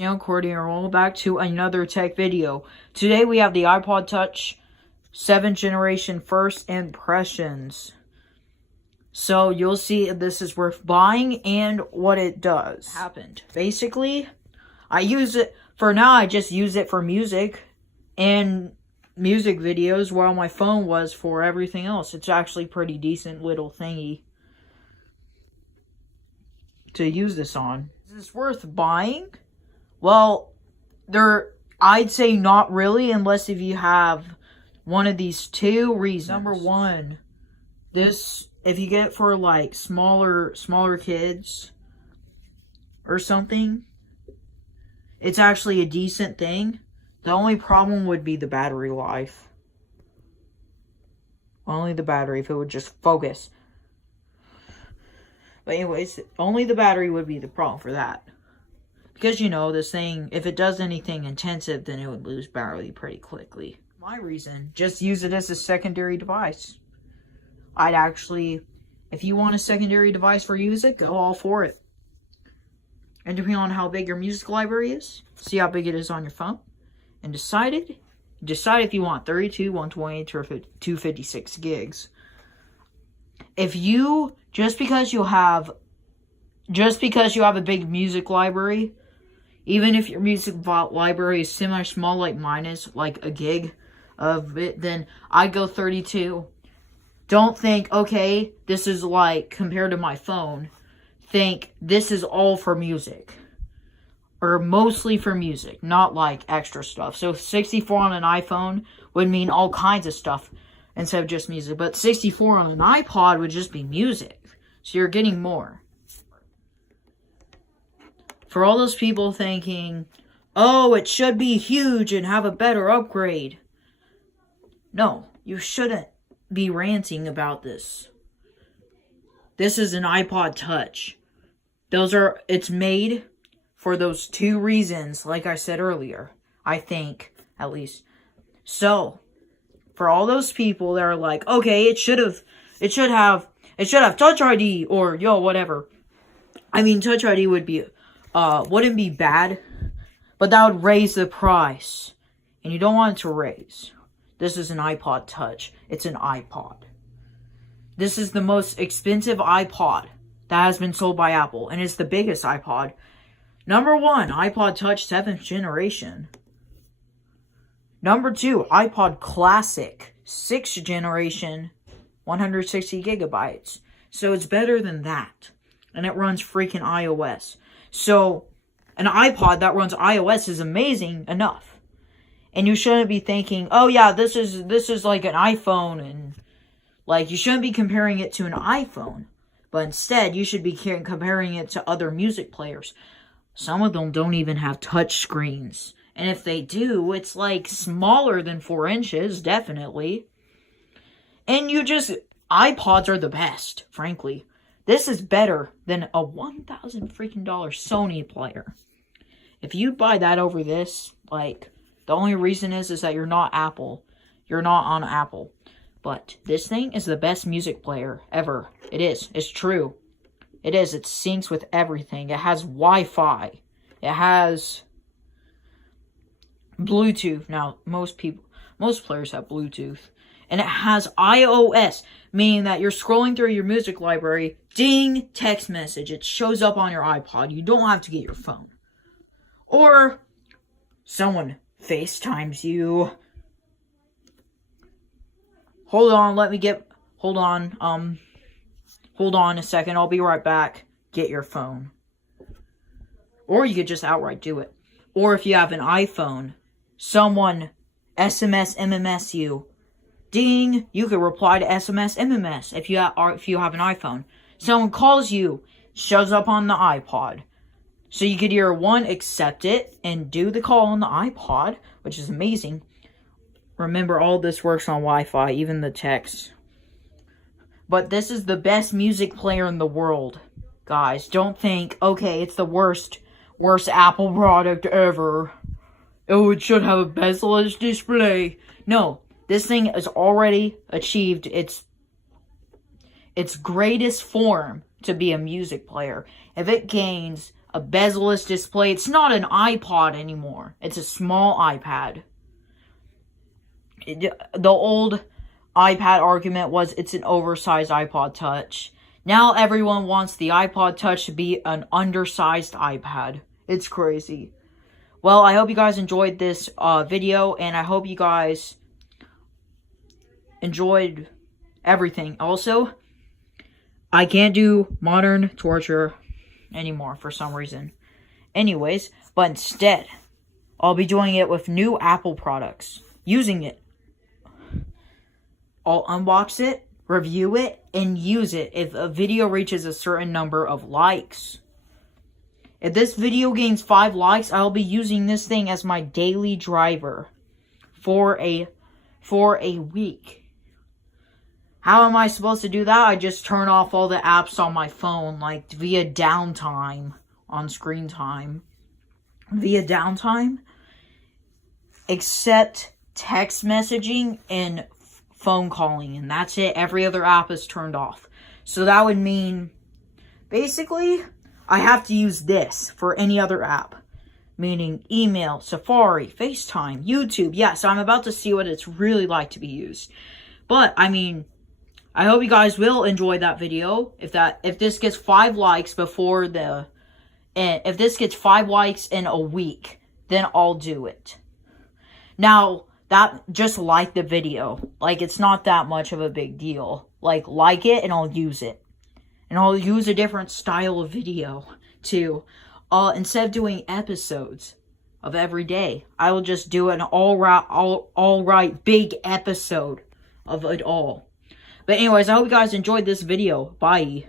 Coordinator, welcome back to another tech video. Today we have the iPod Touch 7th generation first impressions. So you'll see if this is worth buying and what it does. Happened. Basically, I use it, for now I just use it for music and music videos while my phone was for everything else. It's actually pretty decent little thingy to use this on. Is this worth buying? Well, I'd say not really, unless if you have one of these two reasons. Number one, if you get it for like smaller kids or something, it's actually a decent thing. The only problem would be the battery life. Only the battery, if it would just focus. But anyways, only the battery would be the problem for that. Because, this thing, if it does anything intensive, then it would lose battery pretty quickly. My reason, just use it as a secondary device. I'd actually, if you want a secondary device for music, go all for it. And depending on how big your music library is, see how big it is on your phone, and decide if you want 32, 128, or 256 gigs. Just because you have a big music library, even if your music library is semi-small like mine is, like a gig of it, then I'd go 32. Don't think, okay, this is like, compared to my phone, think this is all for music. Or mostly for music, not like extra stuff. So 64 on an iPhone would mean all kinds of stuff instead of just music. But 64 on an iPod would just be music. So you're getting more. For all those people thinking, oh, it should be huge and have a better upgrade. No, you shouldn't be ranting about this. This is an iPod Touch. It's made for those two reasons, like I said earlier. I think, at least. So, for all those people that are like, okay, it should have Touch ID, or whatever. I mean, Touch ID wouldn't be bad, but that would raise the price. And you don't want it to raise. This is an iPod Touch. It's an iPod. This is the most expensive iPod that has been sold by Apple, and it's the biggest iPod. Number 1, iPod Touch 7th generation. Number 2, iPod Classic 6th generation, 160 gigabytes. So it's better than that. And it runs freaking iOS. So, an iPod that runs iOS is amazing enough. And you shouldn't be thinking, oh yeah, this is like an iPhone, and like, you shouldn't be comparing it to an iPhone. But instead, you should be comparing it to other music players. Some of them don't even have touch screens. And if they do, it's like smaller than 4 inches, definitely. And iPods are the best, frankly. This is better than a $1,000 freaking Sony player. If you buy that over this, like, the only reason is that you're not Apple. You're not on Apple. But this thing is the best music player ever. It is. It's true. It is. It syncs with everything. It has Wi-Fi. It has Bluetooth. Now, most players have Bluetooth. And it has iOS, meaning that you're scrolling through your music library, ding, text message. It shows up on your iPod. You don't have to get your phone. Or someone FaceTimes you. Hold on a second, I'll be right back. Get your phone. Or you could just outright do it. Or if you have an iPhone, someone SMS, MMS you. Ding, you could reply to SMS, MMS if you have an iPhone. Someone calls you, shows up on the iPod. So you could either, one, accept it and do the call on the iPod, which is amazing. Remember, all this works on Wi-Fi, even the text. But this is the best music player in the world, guys. Don't think, okay, it's the worst Apple product ever. Oh, it should have a bezeless display. No, this thing has already achieved its greatest form to be a music player. If it gains a bezel-less display. It's not an iPod anymore. It's a small iPad. The old iPad argument was it's an oversized iPod Touch. Now everyone wants the iPod Touch to be an undersized iPad. It's crazy. Well, I hope you guys enjoyed this video, and I hope you guys enjoyed everything. Also, I can't do modern torture anymore for some reason. Anyways, but instead, I'll be doing it with new Apple products. Using it. I'll unbox it, review it, and use it if a video reaches a certain number of likes. If this video gains 5 likes, I'll be using this thing as my daily driver for a week. How am I supposed to do that? I just turn off all the apps on my phone, like via downtime on screen time. Via downtime, except text messaging and phone calling, and that's it. Every other app is turned off. So that would mean, basically, I have to use this for any other app. Meaning email, Safari, FaceTime, YouTube. Yes, I'm about to see what it's really like to be used. But, I mean, I hope you guys will enjoy that video. If this gets 5 likes before the... And if this gets 5 likes in a week, then I'll do it. Now, just like the video. Like, it's not that much of a big deal. Like it, and I'll use it. And I'll use a different style of video, too. Instead of doing episodes of every day, I will just do an all right big episode of it all. But anyways, I hope you guys enjoyed this video. Bye.